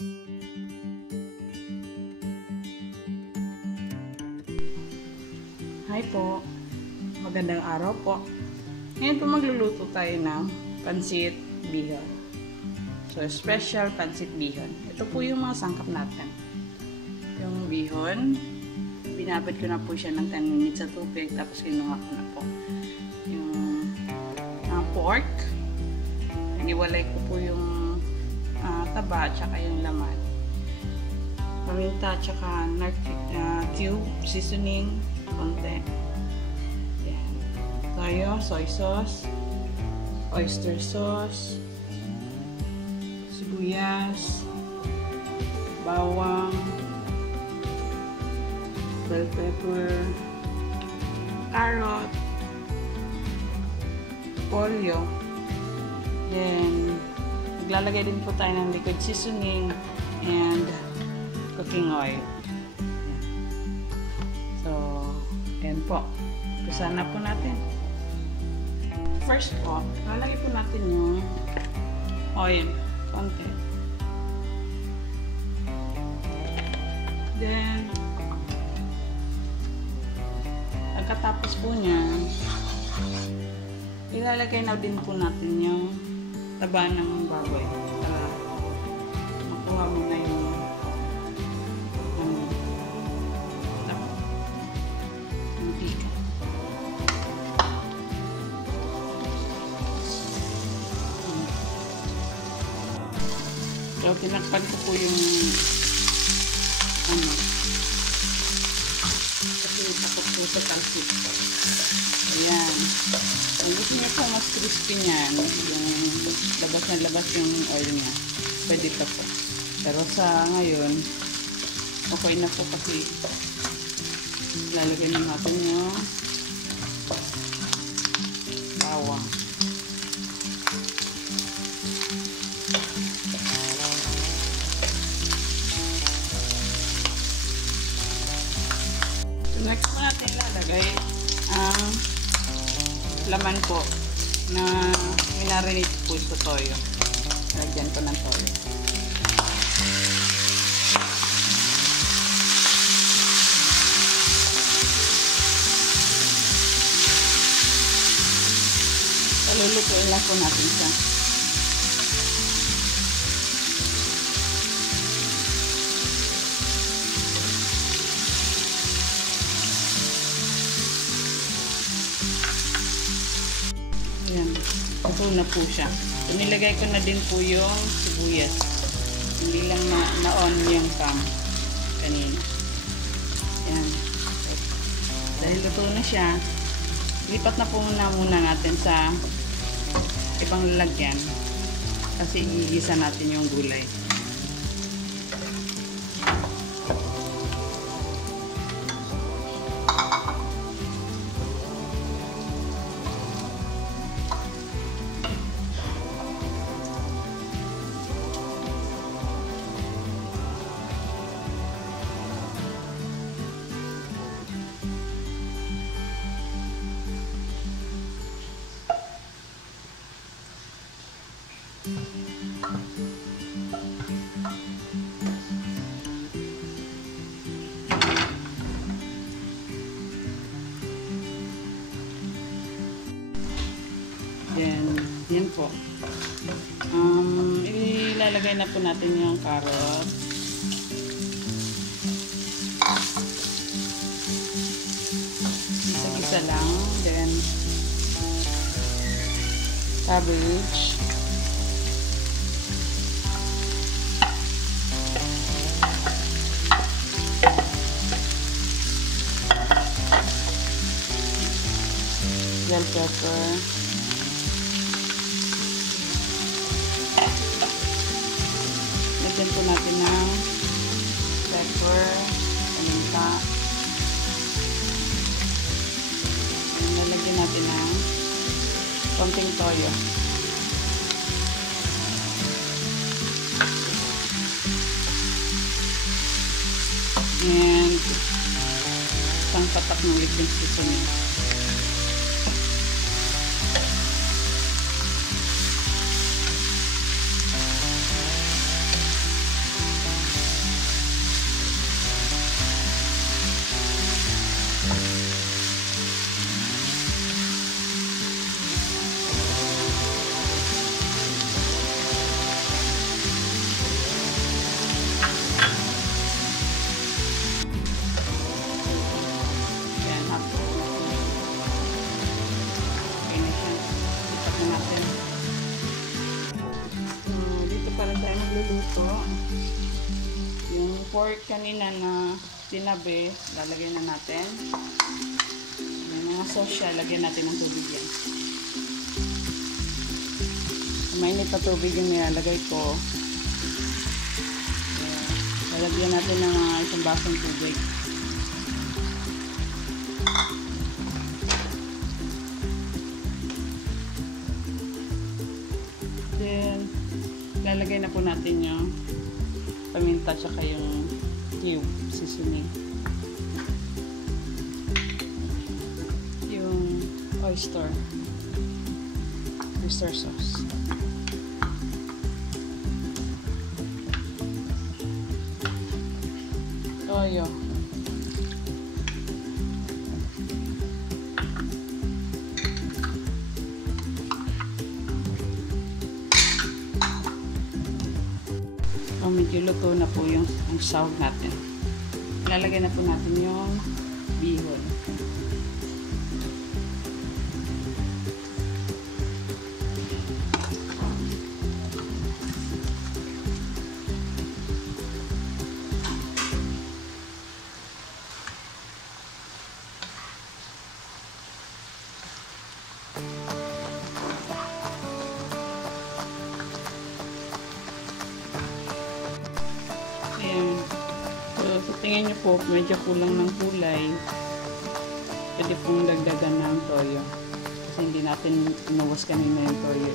Hi po, magandang araw po. Ngayon po magluluto tayo ng pansit bihon. So, special pansit bihon. Ito po yung mga sangkap natin. Yung bihon, binabad ko na po siya ng 10 minutes sa tubig, tapos kinuha ko na po. Yung pork, iniwalay ko po yung taba at saka yung laman. Paminta at saka cube, seasoning, konti. Yan. Tayo, soy sauce, oyster sauce, sibuyas, bawang, bell pepper, carrot, polyo. Then, maglalagay din po tayo ng liquid seasoning and cooking oil. So, yan po. Umpisa na po natin. First po, lalagay po natin yung oil. Konti. Then, pagkatapos po niyan, ilalagay na din po natin yung taba ng baboy para makuha mo na yung mantika. So, tinakpan ko po yung kasi takot po sa pansit. Ayan. Ang gusto niya po mas crispy niyan, yung labas na labas yung oil niya, pwede pa po. Pero sa ngayon, okay na po kasi lalagay natin yung bawang. Next po natin ilalagay ang laman po na minarinate po sa toyo. Lagyan ko ng toyo. Lulutuin lang po natin siya. Ayan. Ito na po siya. So, nilagay ko na din po yung sibuyas. Hindi lang na-on yung cam kanina. Ayan. So, dahil luto na siya, lipat na po muna natin sa ibang lalagyan kasi igigisa natin yung gulay. Yan po. Ilalagay na po natin yung carrot. Isa-isa lang. Then, cabbage. Bell pepper. Lagyan po natin ng pepper, paminta. Nalagyan natin ng konting toyo. And isang patak ng liquid seasoning. Yung pork kanina na tinabi, lalagay na natin. Yung mga sauce siya, lagyan natin ng tubig yan. Mainit na tubig yung nilalagay ko. Lalagyan natin ng mga isang basong tubig. Then, lalagay na po natin yung paminta tsaka yung cube, seasoning. Yung oyster sauce. Toyo. Medyo luto na po yung sahog natin. Ilalagay na po natin yung bihon. So, tingnan nyo po, medyo kulang ng kulay. Pwede pong dagdagan ng toyo. Kasi hindi natin inuwas kanina yung toyo.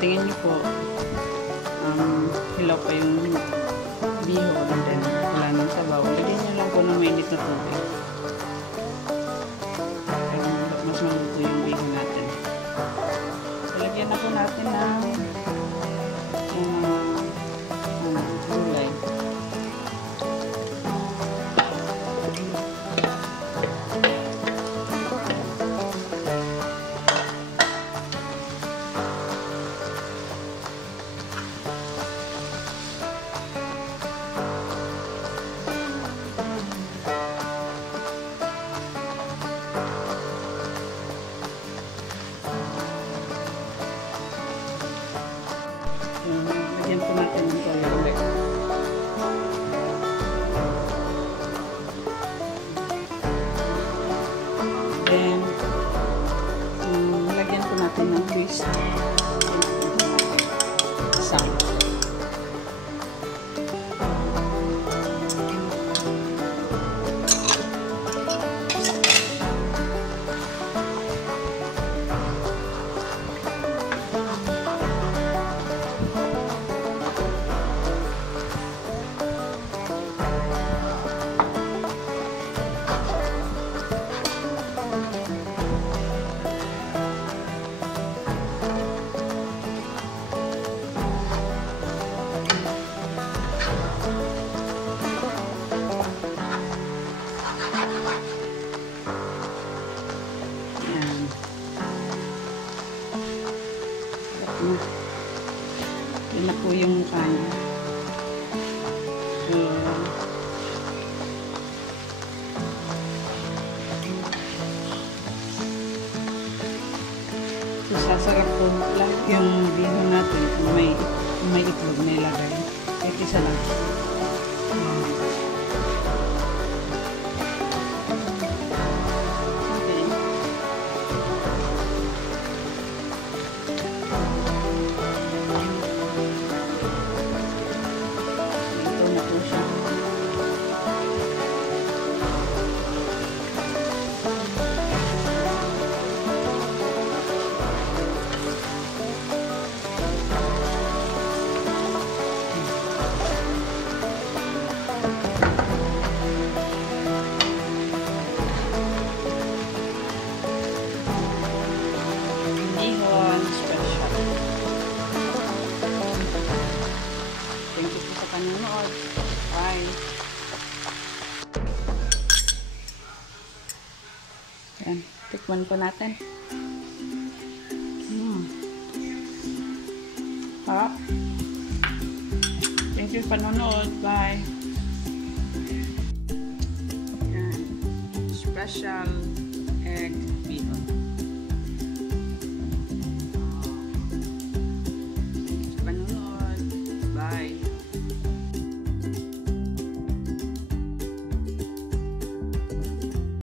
Tingnan niyo po, hilaw pa yung bihon, and then wala nang sabaw. Lagyan niyo lang po ng mainit na tubig. Para mas maluto yung bihon natin. So, lagyan na po natin ng gulay. Lagyan po natin ng toyo ulit. Then, lagyan po natin ng twist. Isang. Yan na po yung mukha niya. So, sasarap po lang yung bihon natin kung may itlog na ilagay. Kahit isa lang. Ayan. Tikman po natin. Harap. Thank you panonood. Bye. Ayan. Special egg